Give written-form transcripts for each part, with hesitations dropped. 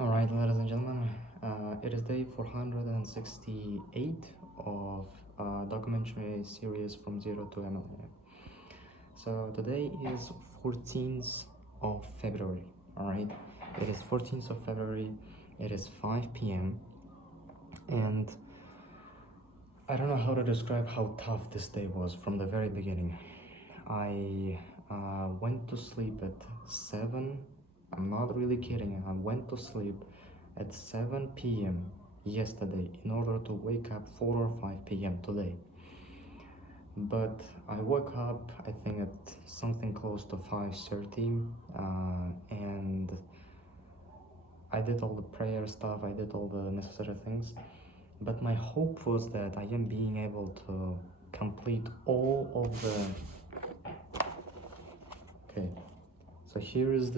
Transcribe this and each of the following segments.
Alright, ladies and gentlemen, it is day 468 of documentary series From Zero to Millionaire. So today is 14th of February, alright? It is 14th of February, it is 5 p.m. and I don't know how to describe how tough this day was from the very beginning. I went to sleep at 7. I'm not really kidding. I went to sleep at 7 p.m. yesterday in order to wake up 4 or 5 p.m. today. But I woke up, I think, at something close to 5:30, and I did all the prayer stuff, I did all the necessary things. But my hope was that I am being able to complete all of the... Okay, so here is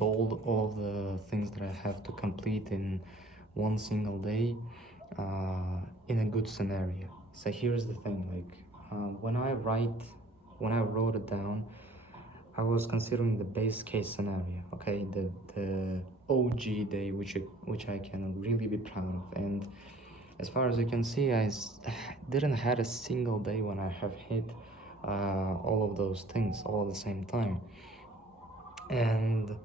all of the things that I have to complete in one single day, in a good scenario. So here's the thing, like when I wrote it down, I was considering the base case scenario, okay, the OG day, which I can really be proud of. And as far as you can see, I didn't had a single day when I have hit all of those things all at the same time. And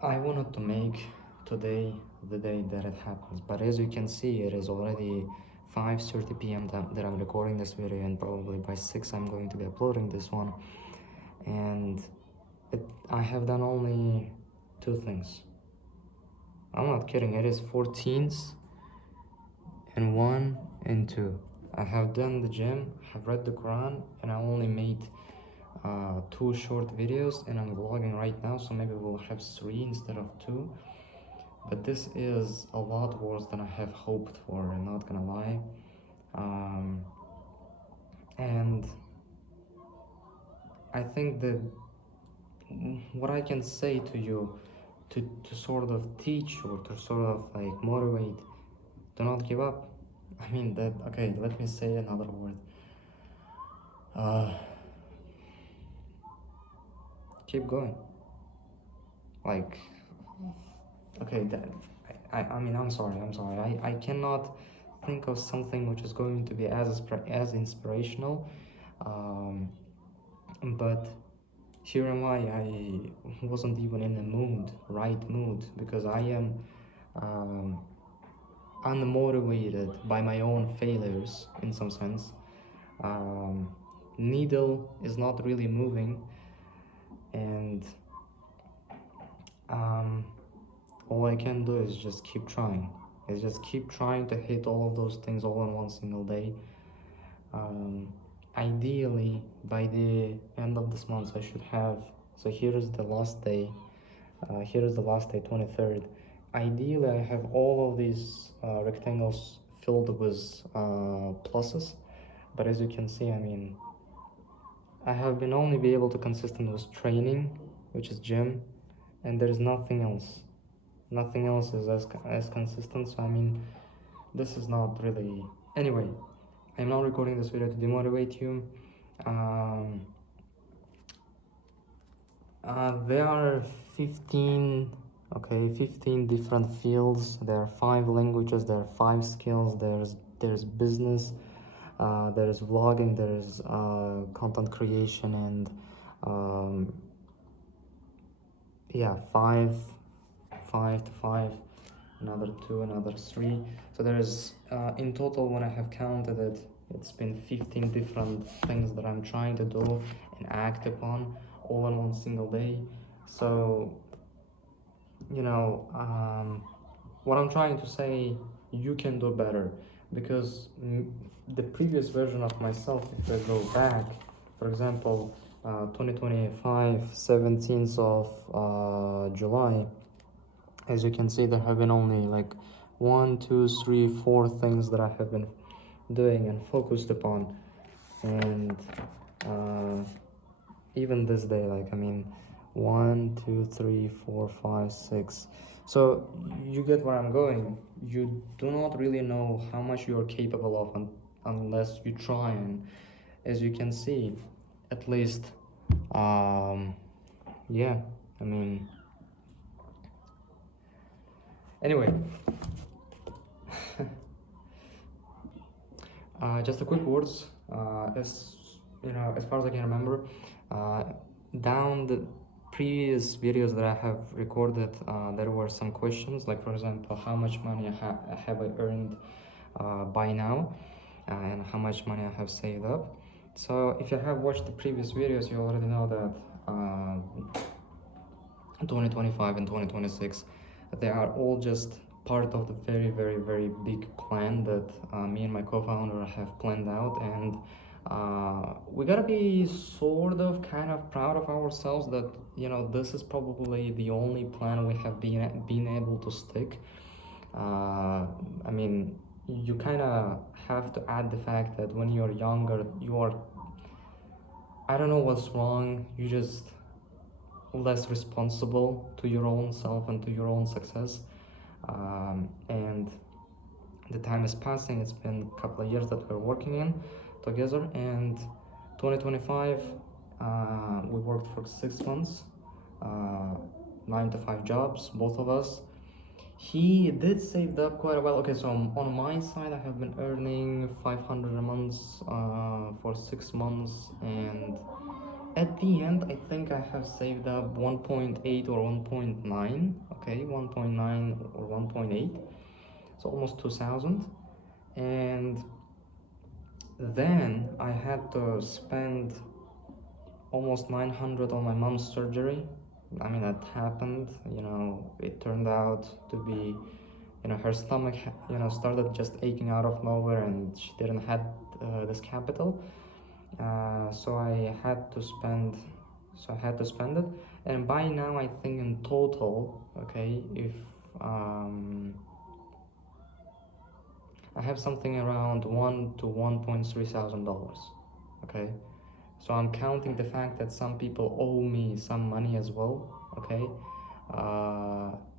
I wanted to make today the day that it happens, but as you can see, it is already 5:30 p.m. that I'm recording this video, and probably by 6 I'm going to be uploading this one. And I have done only 2 things. I'm not kidding, it is 14th and 1 and 2. I have done the gym, have read the Quran, and I only made 2 short videos, and I'm vlogging right now, so maybe we'll have 3 instead of 2. But this is a lot worse than I have hoped for, I'm not gonna lie. And I think that what I can say to you to sort of teach or to sort of like motivate, do not give up. I mean that, okay, let me say another word. Keep going. Like, okay, that I mean, I'm sorry. I cannot think of something which is going to be as inspirational, but here am I wasn't even in the right mood, because I am unmotivated by my own failures in some sense. Needle is not really moving, and all I can do is just keep trying. Is just keep trying to hit all of those things all in one single day. Ideally, by the end of this month, I should have. So here is the last day. Here is the last day, 23rd. Ideally, I have all of these rectangles filled with pluses. But as you can see, I mean, I have been only be able to consistent with training, which is gym, and there is nothing else. Nothing else is as consistent. So I mean, this is not really. Anyway, I'm not recording this video to demotivate you. There are 15 different fields. There are 5 languages, there are 5 skills. There's business, there's vlogging, there's content creation, and yeah, 5 to 5, another 2, another 3. So there's in total, when I have counted it, it's been 15 different things that I'm trying to do and act upon all in one single day. So, you know, what I'm trying to say, you can do better, because the previous version of myself, if I go back, for example, 2025, 17th of July, as you can see, there have been only like 1, 2, 3, 4 things that I have been doing and focused upon. And even this day, like, I mean, 1, 2, 3, 4, 5, 6. So you get where I'm going. You do not really know how much you are capable of unless you try. And as you can see, at least yeah, I mean, anyway, just a quick words. As you know, as far as I can remember, uh, down the previous videos that I have recorded, there were some questions, like for example, how much money have I earned by now, and how much money I have saved up. So if you have watched the previous videos, you already know that 2025 and 2026, they are all just part of the very, very, very big plan that me and my co-founder have planned out. And we gotta be sort of kind of proud of ourselves that, you know, this is probably the only plan we have been able to stick. I mean, you kind of have to add the fact that when you're younger, you are, I don't know what's wrong, you just less responsible to your own self and to your own success. And the time is passing. It's been a couple of years that we're working in together, and 2025 we worked for 6 months, 9 to 5 jobs, both of us. He did save up quite a while. Okay, so on my side, I have been earning 500 a month for 6 months, and at the end, I think I have saved up 1.8 or 1.9. Okay, 1.9 or 1.8, so almost 2,000. And then I had to spend almost 900 on my mom's surgery. I mean, that happened, you know, it turned out to be, you know, her stomach, you know, started just aching out of nowhere, and she didn't have this capital. So I had to spend it, and by now I think in total, okay, if I have something around $1 to $1.3 thousand, okay. So I'm counting the fact that some people owe me some money as well, okay,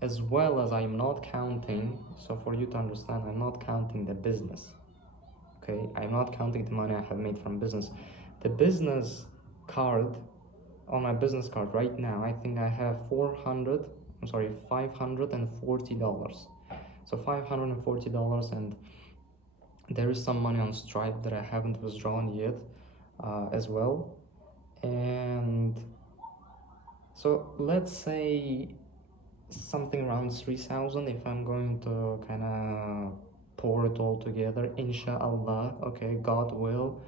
as well as I'm not counting. So for you to understand, I'm not counting the business, okay. I'm not counting the money I have made from business. The business card, on my business card right now, I think I have $540. So $540, and there is some money on Stripe that I haven't withdrawn yet as well. And so let's say something around 3,000 if I'm going to kind of pour it all together, inshallah, okay, God will.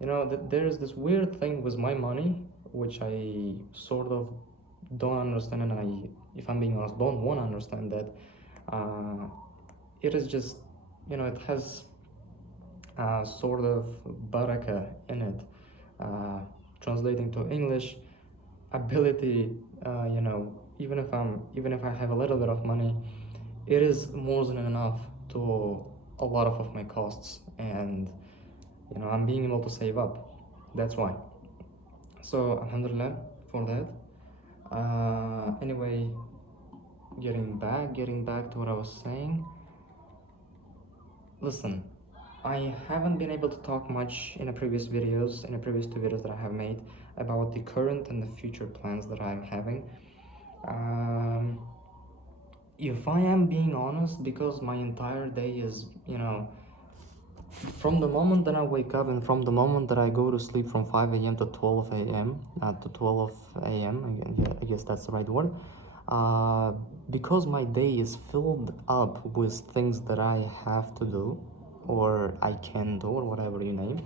You know, there's this weird thing with my money which I sort of don't understand, and I, if I'm being honest, don't want to understand that. It is just, you know, it has sort of baraka in it, translating to English, ability. You know, even if I have a little bit of money, it is more than enough to a lot of my costs, and you know, I'm being able to save up. That's why. So alhamdulillah for that. Anyway, getting back to what I was saying. Listen, I haven't been able to talk much in the previous two videos that I have made about the current and the future plans that I'm having. If I am being honest, because my entire day is, you know, from the moment that I wake up and from the moment that I go to sleep from 5 a.m. to 12 a.m. To 12 a.m. Yeah, I guess that's the right word. Because my day is filled up with things that I have to do, or I can do, or whatever you name,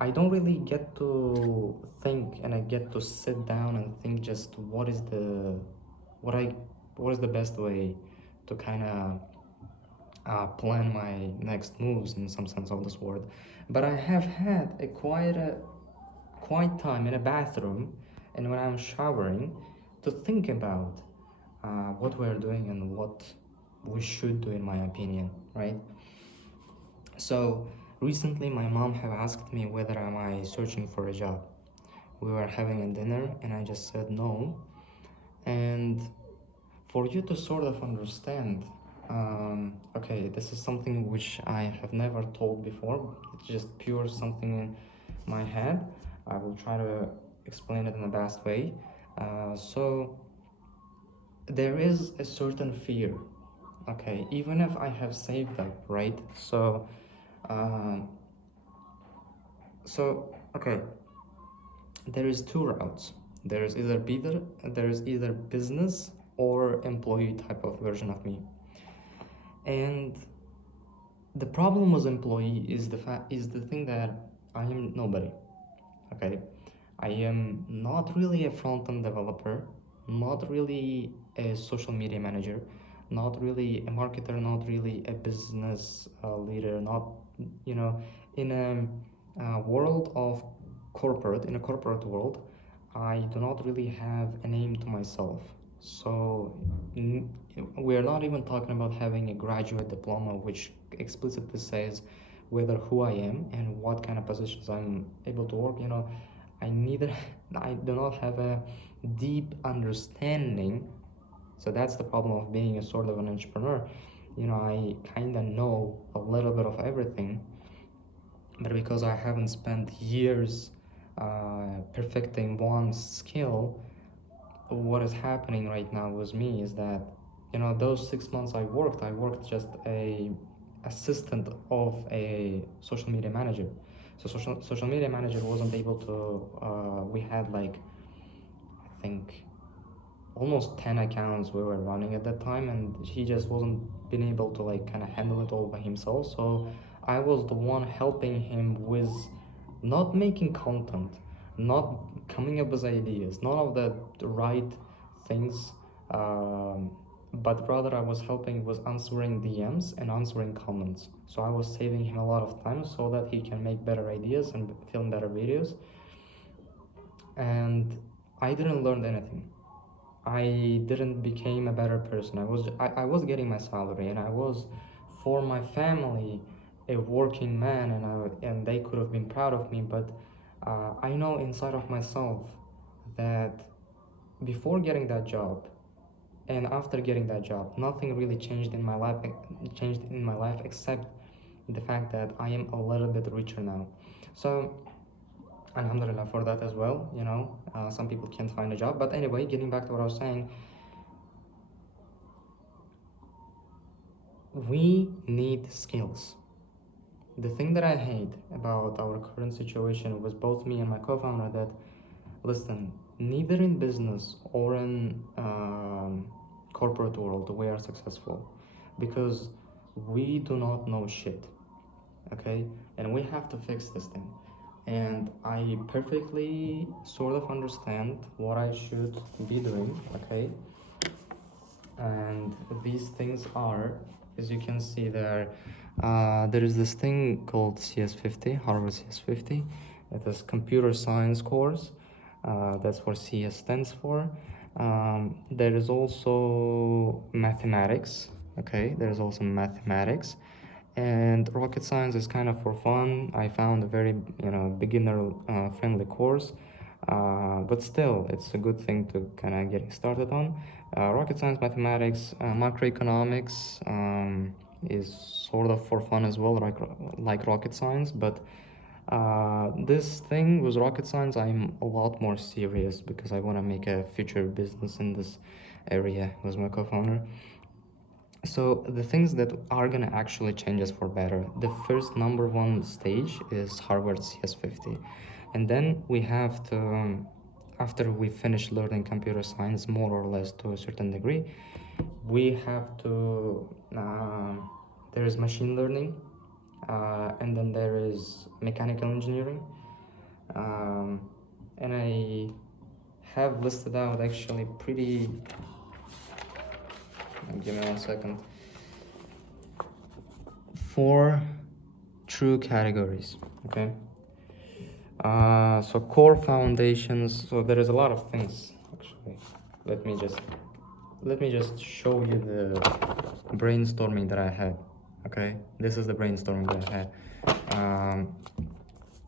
I don't really get to think, and I get to sit down and think just what is the best way to kind of plan my next moves in some sense of this word. But I have had a quiet time in a bathroom and when I'm showering to think about what we're doing and what we should do, in my opinion, right? So recently my mom have asked me whether am I searching for a job. We were having a dinner and I just said no. And for you to sort of understand, okay, this is something which I have never told before. It's just pure something in my head. I will try to explain it in the best way. So there is a certain fear, okay, even if I have saved up, right? Um, okay, there is two routes. There is either business or employee type of version of me. And the problem with employee is the thing that I am nobody. Okay, I am not really a front-end developer, not really a social media manager, not really a marketer, not really a business leader, not, you know, in a world of in a corporate world, I do not really have a name to myself. So we're not even talking about having a graduate diploma, which explicitly says whether who I am and what kind of positions I'm able to work. I neither I do not have a deep understanding. So that's the problem of being a sort of an entrepreneur. I kind of know a little bit of everything, but because I haven't spent years perfecting one skill, what is happening right now with me is that, those 6 months I worked just a assistant of a social media manager. So social media manager wasn't able to. We had like, I think, almost 10 accounts we were running at that time, and he just wasn't been able to like kind of handle it all by himself. So I was the one helping him with not making content, not coming up with ideas, none of the right things, but rather I was helping with answering DMs and answering comments. So I was saving him a lot of time so that he can make better ideas and film better videos. And I didn't learn anything. I didn't become a better person. I was getting my salary, and I was, for my family, a working man, and they could have been proud of me. But I know inside of myself that before getting that job and after getting that job, nothing really changed in my life. Except the fact that I am a little bit richer now. So alhamdulillah for that as well. Some people can't find a job, but anyway, getting back to what I was saying, we need skills. The thing that I hate about our current situation with both me and my co-founder, that, listen, neither in business or in corporate world we are successful, because we do not know shit, okay? And we have to fix this thing. And I perfectly sort of understand what I should be doing, okay? And these things are, as you can see there is this thing called CS50, Harvard CS50. It is computer science course. That's what CS stands for. There is also mathematics. Okay, there is also mathematics, and rocket science is kind of for fun. I found a very beginner friendly course, but still it's a good thing to kind of getting started on. Rocket science, mathematics, macroeconomics is sort of for fun as well, like rocket science. But this thing with rocket science, I'm a lot more serious because I want to make a future business in this area with my co-founder. So the things that are gonna actually change us for better, the first number one stage is Harvard CS50. And then we have to, after we finish learning computer science more or less to a certain degree, we have to, there is machine learning, and then there is mechanical engineering. And I have listed out actually pretty, give me 1 second, 4 true categories, okay? So core foundations, so there is a lot of things actually. Let me just show you the brainstorming that I had, okay? This is the brainstorming that I had.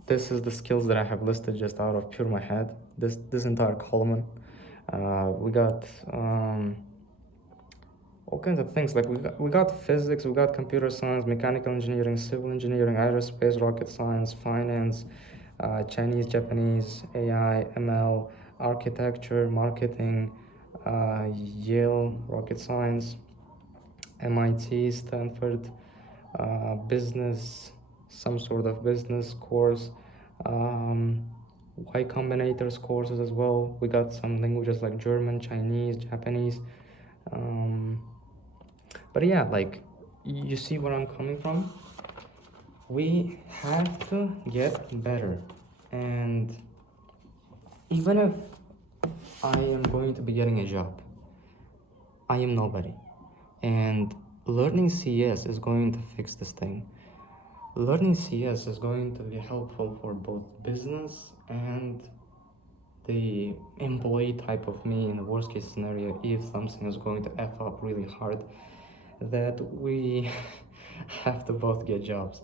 This is the skills that I have listed just out of pure my head. This entire column. We got all kinds of things, like we got physics, we got computer science, mechanical engineering, civil engineering, aerospace, rocket science, finance, Chinese, Japanese, AI, ML, architecture, marketing, Yale rocket science, MIT, Stanford, business, some sort of business course, Y Combinator's courses as well. We got some languages like German, Chinese, Japanese. But yeah, like, you see where I'm coming from? We have to get better. And even if I am going to be getting a job, I am nobody. And learning CS is going to fix this thing. Learning CS is going to be helpful for both business and the employee type of me in the worst case scenario, if something is going to F up really hard, that we have to both get jobs.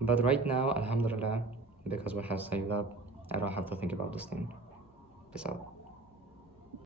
But right now, alhamdulillah, because we have saved up, I don't have to think about this thing. Peace out.